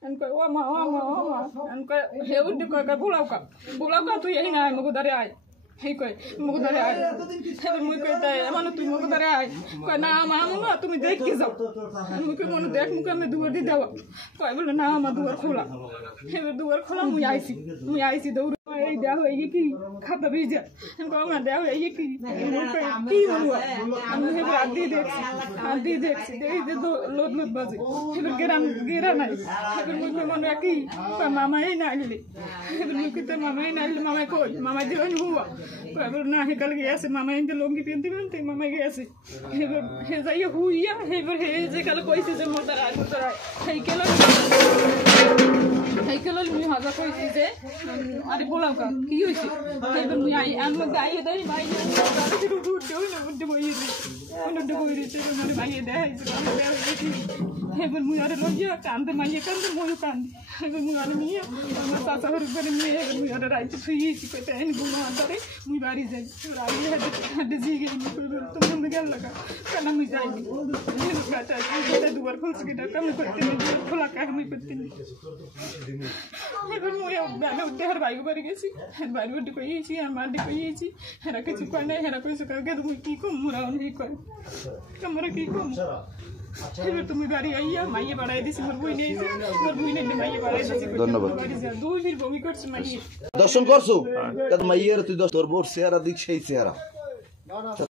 Anh coi oma anh coi hiểu được coi cái bù lau cả tôi ấy này mà có đợi ai hay coi mà có đợi ai hay mình coi tay mà nó tôi mà có đợi ai coi na mà tôi mình देख के जाओ mình coi mình देख मुझे मैं दूर दी दवा coi बोले ना mà दूर खोला है दूर खोला मुझे आई सी दूर এই দেখো এই কি খাতা ভিজে আমি কও না দেখো এই কি কি বলবো আমি হেবে হাত দিয়ে দেখছি এই যে লোদ বাজে হেবে গেরা নাই হেবে মুখে মনে কি মামা এই না আইলে হেবে মুখে তো মামা এই না আইলে মামা কই মামা দিবেন হুয়া কই না হে কাল গিয়েছে মামা ইনতে লঙ্গি পিনতে মামা গিয়েছে হেবে হে যাই হুইয়া হেবে হে যে কাল কইছে যে মোতার এই কেলা hay cái lần mình hỏi ra coi gì thế, anh đi làm cả, kí rồi chị, hay bên mình ăn mà gái ở đây mai cái đồ đâu là mình đâu gì, mình đâu gì chứ mình mai ở đây hay bên mình ở đây lo cán thì mai cán thì mua cán, hay bên mình ở đây mía, mà sao sao bên mình ở bên mình ở đây chụp phí chỉ có tiền cũng mà ở đây, mình bari dậy, bari hết gì cái tụi mình cái lắc, cái nào mình dậy, mình cái cái đồ vật không cái đó cái mình có tiền mình khóla cái mình có tiền. Hebat mu ya bana udah harbai gue bari gesi harbai udah kau ini sih amar di kau ini sih hara ke cukup nih hara kau suka ke tuh kiko murah nih kau kamera kiko hebat tuh mu bari ayah maye barai di sini berbuih nih maye barai di sini dua fir bumi kau cuma maye দর্শন করছো কত মাইয়ের তুই 10 তোর bore চেহারা দিক সেই চেহারা